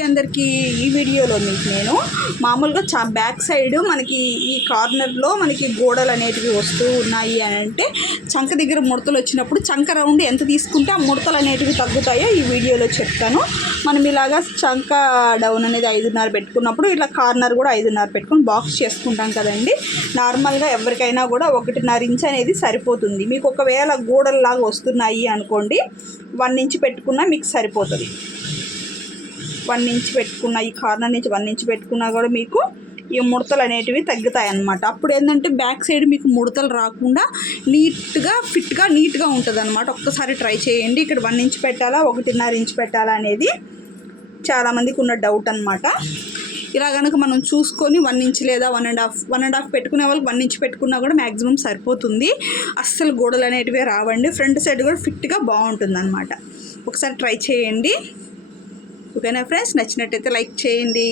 అందరికీ ఈ వీడియోలో మీకు నేను మామూలుగా చా బ్యాక్ సైడ్ మనకి ఈ కార్నర్లో మనకి గోడలు అనేటివి వస్తూ ఉన్నాయి అని అంటే చంక దగ్గర ముడతలు వచ్చినప్పుడు చంక రౌండ్ ఎంత తీసుకుంటే ఆ ముడతలు అనేటివి తగ్గుతాయో ఈ వీడియోలో చెప్తాను. మనం ఇలాగా చంక డౌన్ అనేది ఐదున్నర పెట్టుకున్నప్పుడు ఇట్లా కార్నర్ కూడా ఐదున్నర పెట్టుకుని బాక్స్ చేసుకుంటాం కదండి. నార్మల్గా ఎవరికైనా కూడా ఒకటిన్నర ఇంచ్ అనేది సరిపోతుంది. మీకు ఒకవేళ గోడల్లాగా వస్తున్నాయి అనుకోండి వన్ ఇంచ్ పెట్టుకున్నా మీకు సరిపోతుంది. వన్ ఇంచ్ పెట్టుకున్న ఈ కార్నర్ నుంచి వన్ ఇంచ్ పెట్టుకున్నా కూడా మీకు ఈ ముడతలు అనేటివి తగ్గుతాయి అన్నమాట అప్పుడు ఏంటంటే బ్యాక్ సైడ్ మీకు ముడతలు రాకుండా నీట్గా ఫిట్గా నీట్గా ఉంటుంది అనమాట ఒక్కసారి ట్రై చేయండి. ఇక్కడ వన్ ఇంచ్ పెట్టాలా ఒకటిన్నర ఇంచ్ పెట్టాలా అనేది చాలామందికి ఉన్న డౌట్ అనమాట ఇలా కనుక మనం చూసుకొని వన్ ఇంచ్ లేదా one and half one and half పెట్టుకునే వాళ్ళకి వన్ ఇంచ్ పెట్టుకున్నా కూడా మ్యాక్సిమం సరిపోతుంది. అస్సలు గోడలు అనేటివి రావండి. ఫ్రంట్ సైడ్ కూడా ఫిట్గా బాగుంటుంది అనమాట ఒకసారి ట్రై చేయండి. ఓకేనా ఫ్రెండ్స్? నచ్చినట్టయితే లైక్ చేయండి.